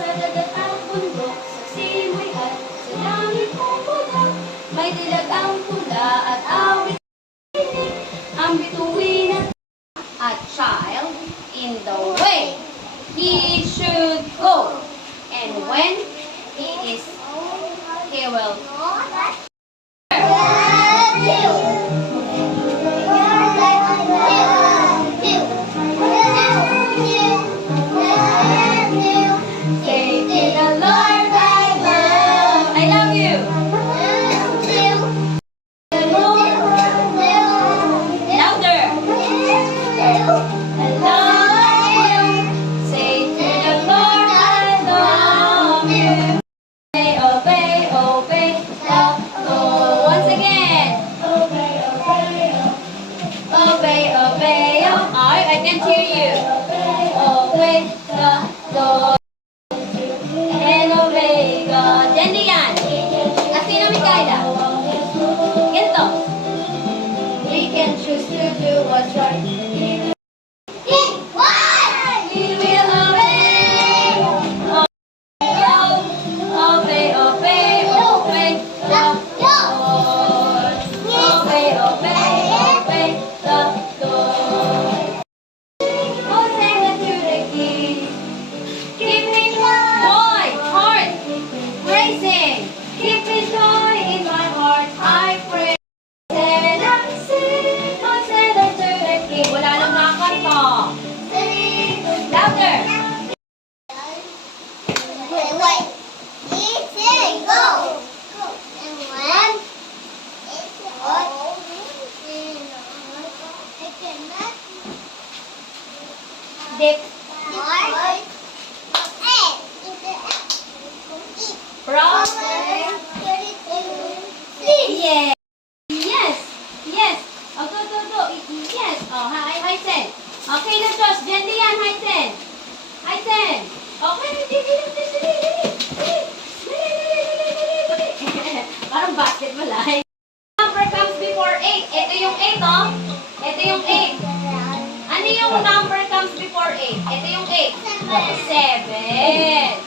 sa dagat at bundok, sa simoy at sa langit pumulak. May dilag ang tula at awit ang bituin at child in the way he should go. And when he is, he will say to the Lord, I love you. The Lord, louder. I love you. Say to the Lord, I love you. Obey, obey, obey the Lord. Once again. Obey, obey, obey, obey. I can't hear you. Obey the Lord and obey God. Yan diyan. At sino may kaya? Ganito. We can choose to do what's right. We will obey. Obey, obey, obey the Lord. Obey, obey, obey the Lord. Hosanna to the King. Give me joy, heart, praising. Give me joy in my heart, I pray. Hosanna, sing, Hosanna to the King. Wala nang nakakanta. Louder. Dip. From. Yes. Yes. Yes. Oh, go. Yes. Oh, hi, Sen. Okay na, Josh. Diyan diyan, hi, Sen. Hi, Sen. Okay, dali. Parang basketball, ay. Number comes before 8. Ito yung 8, oh. Ito yung 8. Ano yung number comes before 8? Ito yung 8. 7.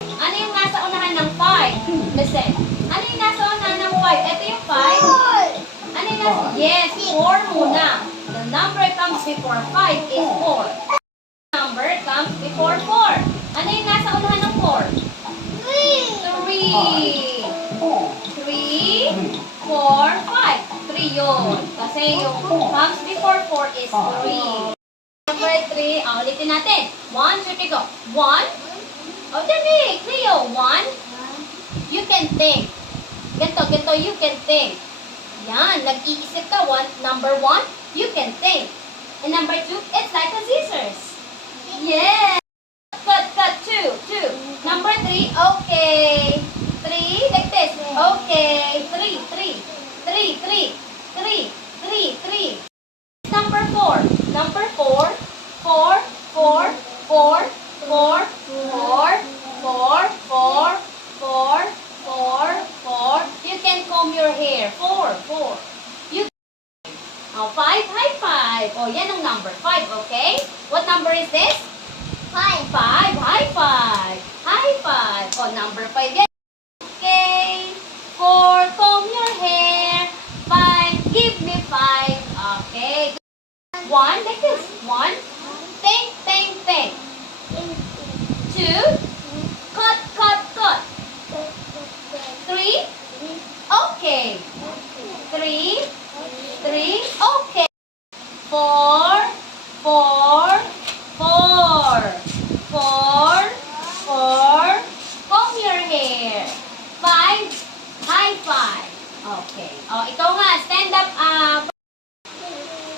Ano yung nasa unahan ng 5? Listen. Ano yung nasa unahan ng 5? Ito yung 5. Ano yung nasa? Yes, 4 muna. The number comes before 5 is 4. Number comes before 4. Ano yung nasa unahan ng 4? 3. 3, 4, 5. 3 yun. Kasi yung comes before 4 is 3. Number 3, ulitin natin. 1, 2, 3, go. 1. Oh, dali. Cleo. 1. You can think. Ganto, you can think. Yan, nag-iisip ka. Number 1, you can think. And number 2, it's like a scissors. Yeah. Cut, 2. Number 3, okay. 3, like this. Okay. 3. Number 4. Number 4. 4. You can comb your hair. 4. You. Oh, 5. High 5. Oh, yan ang number 5. Okay. What number is this? 5. High 5. Oh, number 5 yan. Okay. 4. Comb your hair. 5. Give me 5. Okay. 1. Like this. 1. Think. 2. Cut. 3. Okay. 3. Okay. 4. Comb your hair. 5. High 5. Okay. Oh, ikaw nga. Stand up.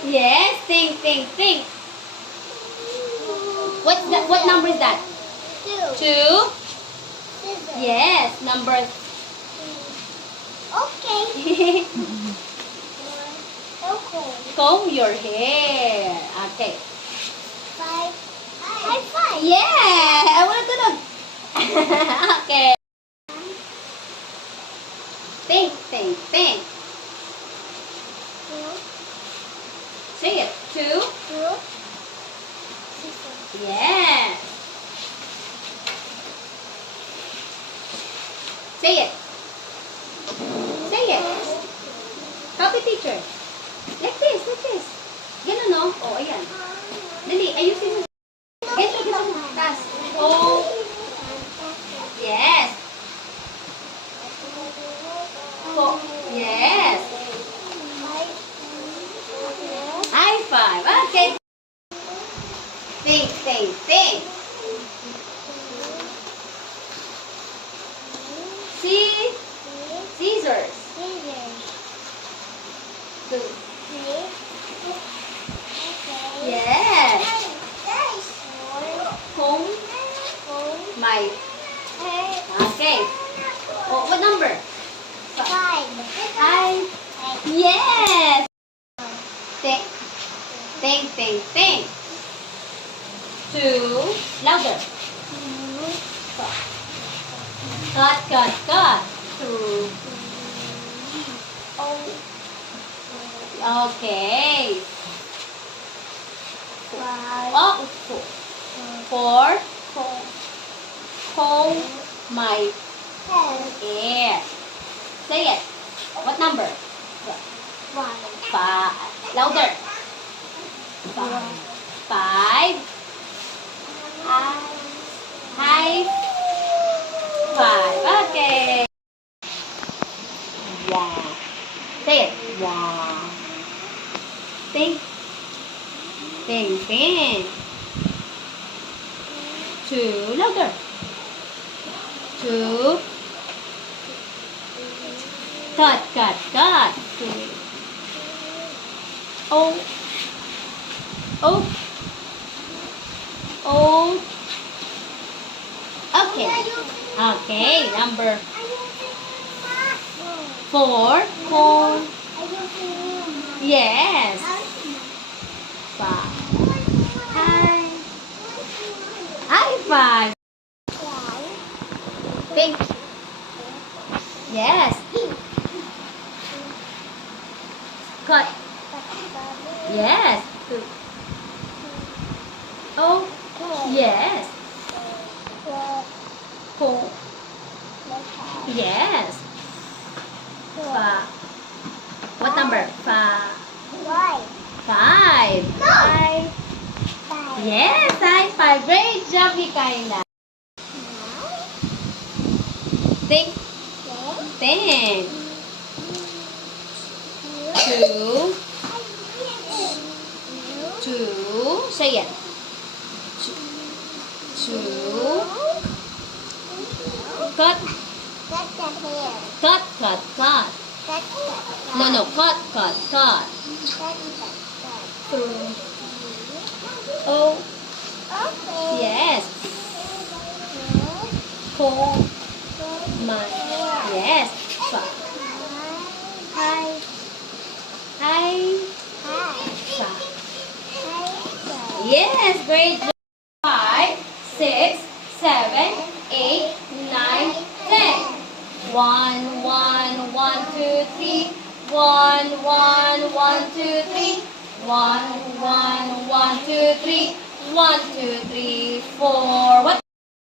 Yes. Think. What number is that? 2. Yes. Number. Okay. Comb your hair. Okay. 5. High 5. Yeah. I want to do. Okay. Think. Say it. 2. Yes. Say it. Say it. Copy teacher. Like this, like this. Ganun, no? Oh, ayan. Dali, ayusin mo. Ganito, ganito. Taas. Oh. Yes. Oh. Yes. High five. Okay. Think, think, think. See? Scissors. Two. Yes. Home. My. Okay. Oh, what number? Five. Yes. Think. Think, think, think. Two. Louder. Cut, cut, cut. Two. Okay. Oh, four. Home. My. Yeah. Say it. What number? Five. Louder. Five. High five. Okay. Wow. Say it. Wow. Think. Think, think. Two. Louder. Two. Cut, cut, cut. Two. Oh. Oh. Oh. Okay. Okay. Number four. Four. Yes. Five. High five. Think. Yes. Cut. Yes. Two. Oh. Yes. Four. Yes. Five. What number? Five. Five. Yes, high five. Great job, Mikaela. Think. Think. Two. Two. Say it. Two. Cut. Cut, cut, cut. No, cut, cut, cut. Three. Oh. Yes. Four. My. Yes. Five. High. Five. Yes, great job. 5, 6, 7, 8, 9, 10. 1, 1, 1, 2, 3. 1, 1, 1, 2, 3. 1, 1, 1, 2, 3. 1, 2, 3, 4. What?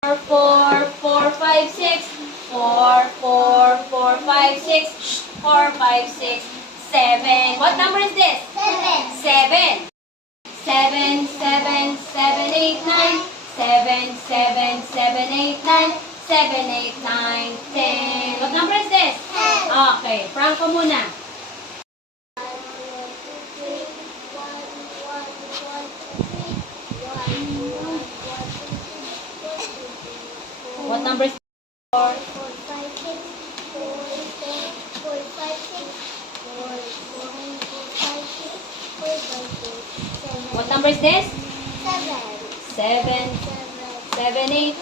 4, 4, 5, 6. 4, 4, 4, 5, 6. 4, 5, 6, 7. What number is this? 7. 7, 7, 7, 8, 9. 7, 7, 7, 8, 9. 7, 8, 9, 10. What number is this? 10. Okay, Franco muna. What number is 4? What number is this? 7, 7, 8.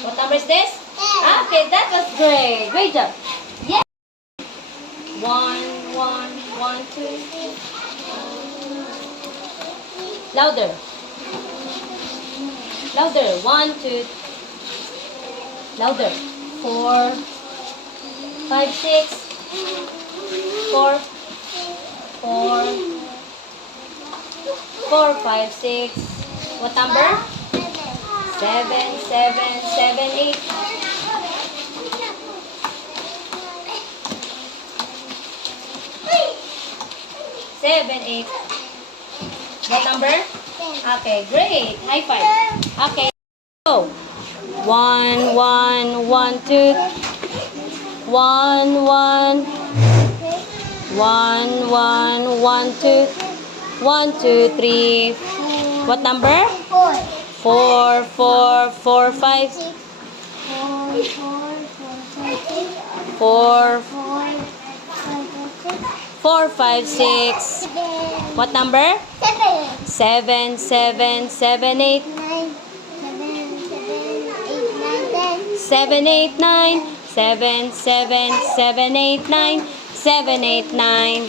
What number is this? Okay, that was great. Great job. Yes. 1, 1, 1, 2. Louder. Louder. 1, 2. Louder. 4, 5, 6. 4, 4. 4, 5, 6. What number? 7, 7, 7, 8. 7, 8. What number? Okay, great. High five. Okay. Go. 1, 1, 1, 2. 1, 1. 1, 1, 1, 2. 1, 2, 3. What number? 4, 4, 4, 5. 4, 4, 5, 6. What number? 7, 7, 7, 8. 7, 8, 9. 7, 7, 7, 8, 9. 7, 8, 9.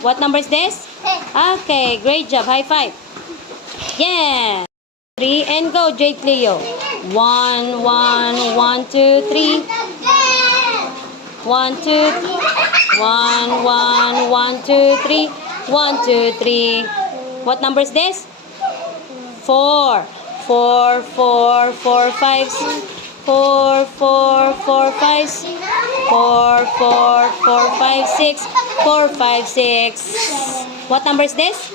What number is this? Okay, great job. High five. Yeah. 3 and go, Jake Leo. 1, 1, 1, 2, 3. 1, 2, 1, 1, 1, 2, 3. 1, 2, 3. What number is this? 4. 4, 4, 4, 5. 4, 4, 4, 5. 4, 4, 4, 5, 6. 4, 5, 6. What number is this?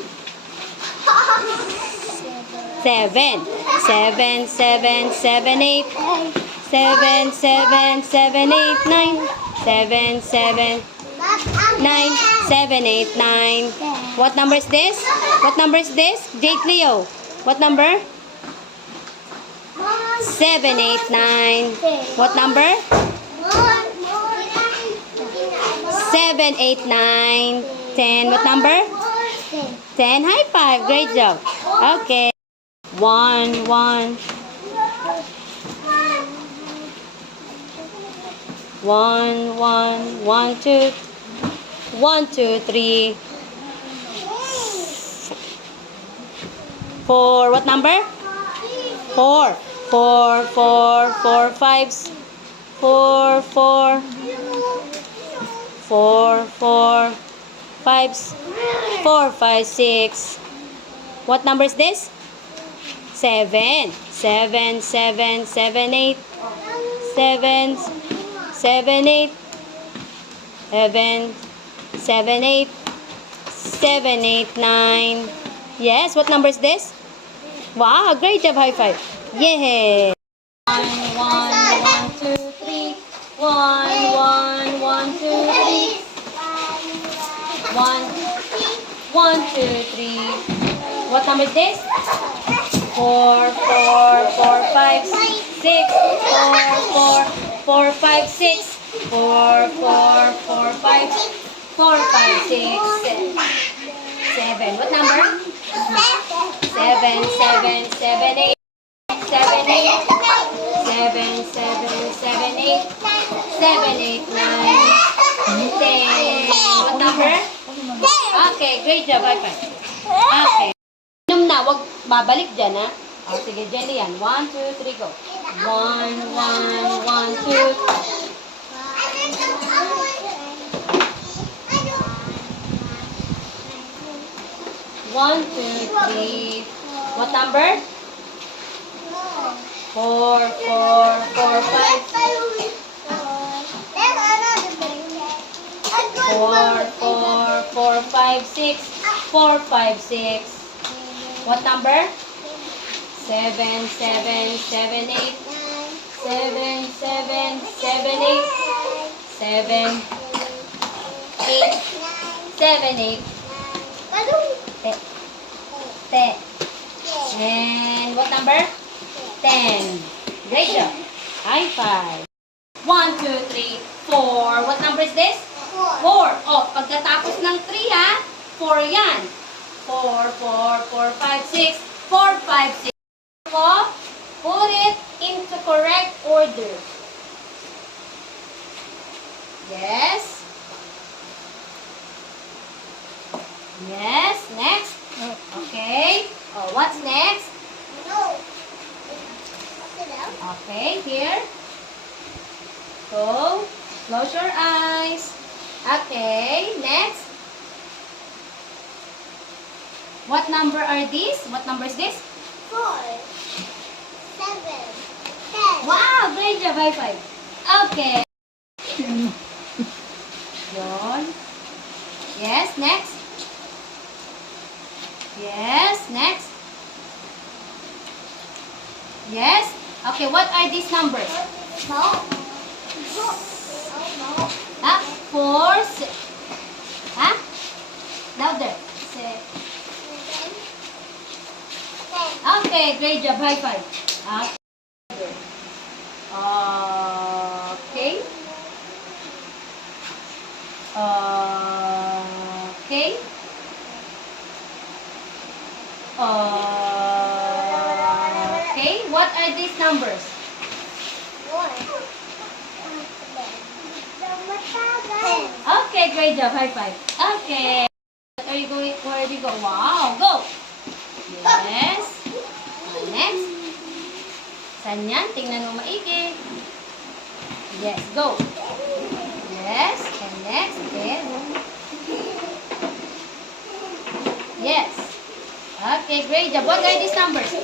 7. 7, 7, 7, 8. 7, 7, 7, 8, 9. 7, 7, 9. 7, 8, 9. What number is this? What number is this? Jake Leo. What number? 7, 8, 9. What number? 7, 8, 9. 10. What number? 10. High five. Great job. Okay. 1, 1. 1, 1, 1, 2. 1, 2, 3. 4. What number? 4. 4, 4, 4, 5. 4, 4. 4, 4, 5. 4, 5, 6. What number is this? 7. 7, 7, 7, 8. 7, 7, 8. 7, 7, 8. 7, 8, 9. Yes, what number is this? Wow, great job. High five. Yeah. 1, 1, 1, 2, 3. 1, 1, 1, 2, 3. 1, 1, 2, 3. What number is this? 4, 4, 4, 5, 6. 4, 4, 4, 5, 6. 4, 4, 4, 5. 4, 5, 6. 7. What number? 7, 7, 7, 8. 7, 8. 7, 7, 7, 8. 7, 8, 9. 10. What number? Okay, great job. High five. Okay. Inom na, wag babalik dyan, ha? O, sige, Jelly yan. 1, 2, 3, go. 1, 1, 1, 2. 1, 2, 3. What number? 4, 4, 4, 5. 4, 4, 4, 5, 6. 4, 5, 6. What number? 7, 7, 7, 8. 7, 7, 7, 8. 7, 8. 7, 8. Te. And what number? 10. Great job. High five. 1, 2, 3, 4. What number is this? 4. Oh, pagkatapos ng 3 ha, 4 yan. 4, 4, 4, 5, 6. 4, 5, 6. So, put it into correct order. Yes. Yes, next. Okay. Oh, what's next? Okay, here. So, close your eyes. Okay, next. What number are these? What number is this? 4, 7, 10. Wow! Great job! High five. Okay. Yun. Yes, next. Yes, next. Yes. Okay, what are these numbers? No. No. Huh? 4, huh? Louder. 10. Okay, great job. High five. Okay. Okay. Okay. What are these numbers? 1. 10. Okay, great job. High five. Okay. What are you going? Where do you go? Wow. Go. Yes. Next. Saan yan? Tingnan mo maigi. Yes, go. Yes. And next is... Yes. Okay, great job. What are these numbers? 4.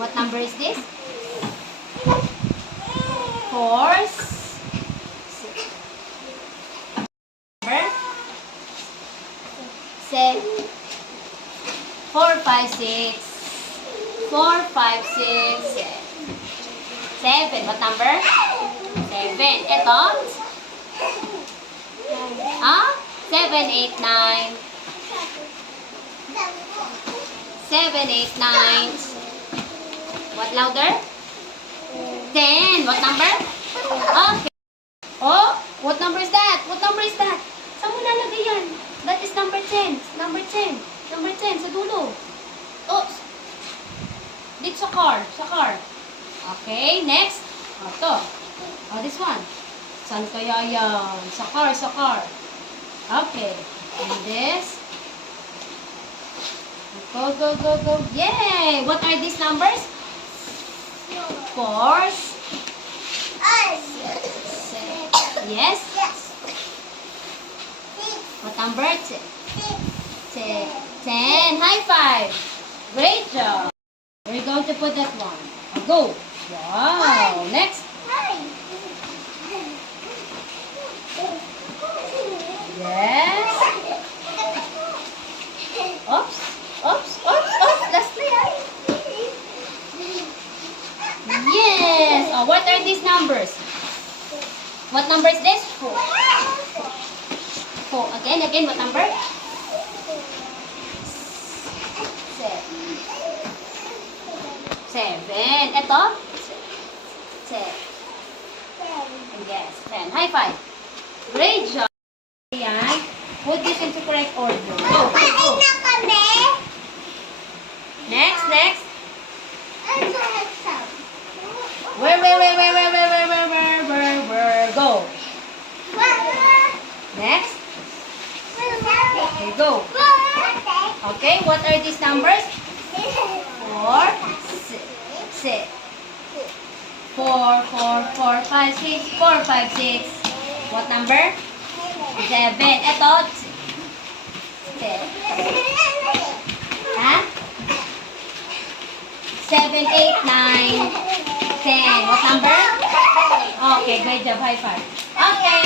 What number is this? 4. Number? 4, 5, 6. 4, 5, 6, 7. What number? 7. Ito? 7, 8, 9. 7, 8, 9. What louder? 10. What number? Okay. Oh, what number is that? What number is that? Saan mo lalagay yan? That is number 10. Number 10. Number 10 sa dulo. Oh, dito sa car. Sa car. Okay, next. Ito. This one. Saan kaya yan? Sa car, sa car. Okay. And this. Go, go, go, go. Yay! What are these numbers? 4. Yes? What number? 10. High five. Great job. We're going to put that one. Go. Wow. Next. Yes. Oops. Oops. Oops. Oops. Last na yan. Yes. Oh, what are these numbers? What number is this? 4. 4. Again. What number? 7. Ito? 7. Yes. 10. High five. Great job. Ayan. Put this into correct order. Go. Next. Where? Go. Next. Okay, go. Okay, what are these numbers? 4, 6. 4, 5, 6. 4, 5, 6. What number? 7. Ito. 7. Ha? 7, 8, 9, 10. What number? Okay, great job. High five. Okay.